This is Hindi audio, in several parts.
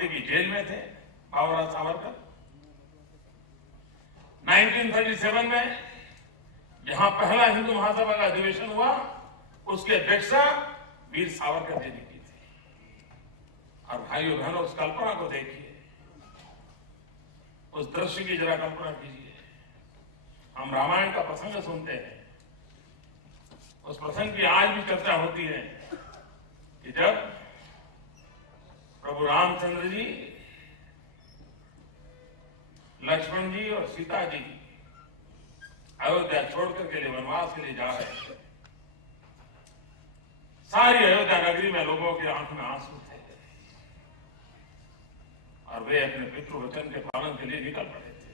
अवधि की जेल में थे बाबूराव सावरकर। 1937 में जहां पहला हिंदू महासभा का अधिवेशन हुआ, उसकी अध्यक्षता वीर सावरकर जी ने की थी। और भाइयों बहनों, उस कल्पना को देखिए, उस दृश्य की जरा कल्पना कीजिए। हम रामायण का प्रसंग सुनते हैं, उस प्रसंग की आज भी चर्चा होती है कि जब प्रभु रामचंद्र जी, लक्ष्मण जी और सीता जी अयोध्या छोड़कर के लिए वनवास के लिए जा रहे थे। सारी अयोध्या नगरी में लोगों की आंख में आंसू थे और वे अपने पितृवचन के पालन के लिए निकल पड़े थे।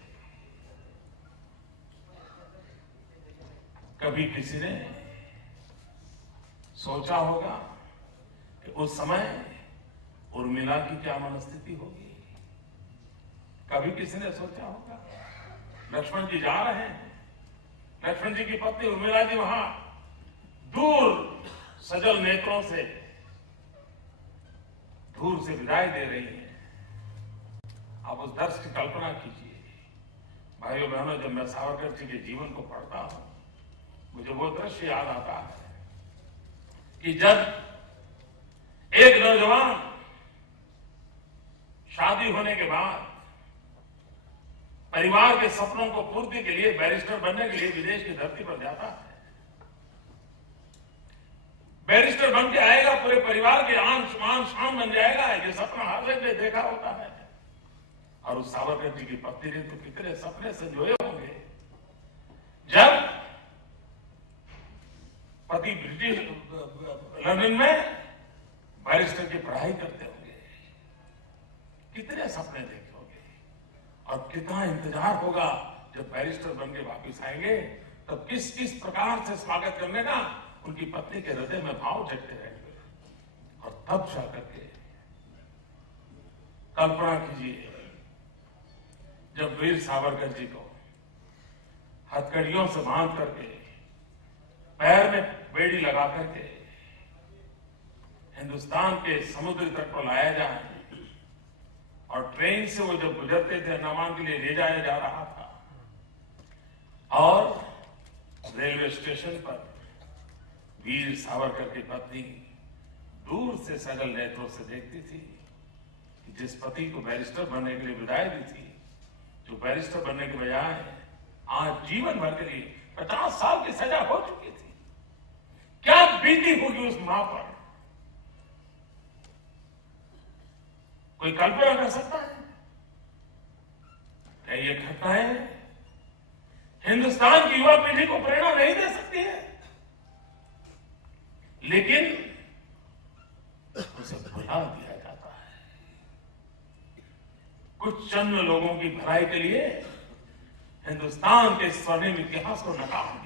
कभी किसी ने सोचा होगा कि उस समय उर्मिला की क्या मनस्थिति होगी? कभी किसी ने सोचा होगा? लक्ष्मण जी जा रहे हैं, लक्ष्मण जी की पत्नी उर्मिला जी वहां दूर सजल नेत्रों से दूर से विदाई दे रही है। आप उस दृश्य की कल्पना कीजिए। भाइयों बहनों, जब मैं सावरकर जी के जीवन को पढ़ता हूं, मुझे वो दृश्य याद आता है कि जब एक नौजवान शादी होने के बाद परिवार के सपनों को पूर्ति के लिए, बैरिस्टर बनने के लिए विदेश की धरती पर जाता है, बैरिस्टर बन के आएगा, पूरे परिवार के आन शान बन जाएगा, ये सपना हर एक ने देखा होता है। और उस सावरकर जी की पत्नी ने तो कितने सपने संजोए होंगे। जब पति ब्रिटिश लंदन में बैरिस्टर की पढ़ाई करते होंगे, कितने सपने देखे होंगे और कितना इंतजार होगा जब बैरिस्टर बन के वापिस आएंगे, तब किस किस प्रकार से स्वागत करने का उनकी पत्नी के हृदय में भाव जगते रहेंगे। और तब जाकर के कल्पना कीजिए, जब वीर सावरकर जी को हथकड़ियों से बांध करके, पैर में बेड़ी लगा करके हिंदुस्तान के समुद्री तट पर लाया जाए और ट्रेन से वो जब गुजरते थे, अंडमान के लिए ले जाया जा रहा था और रेलवे स्टेशन पर वीर सावरकर की पत्नी दूर से सजल नेत्रों से देखती थी कि जिस पति को बैरिस्टर बनने के लिए विदाई दी थी, जो बैरिस्टर बनने के बजाय आज जीवन भर के लिए 50 साल की सजा हो चुकी थी, क्या बीती होगी उस मां पर? कोई कल्पना कर सकता है? क्या ये घटनाएं हिंदुस्तान की युवा पीढ़ी को प्रेरणा नहीं दे सकती है? लेकिन उसे भुला दिया जाता है। कुछ चंद लोगों की भलाई के लिए हिंदुस्तान के स्वर्णिम इतिहास को नकार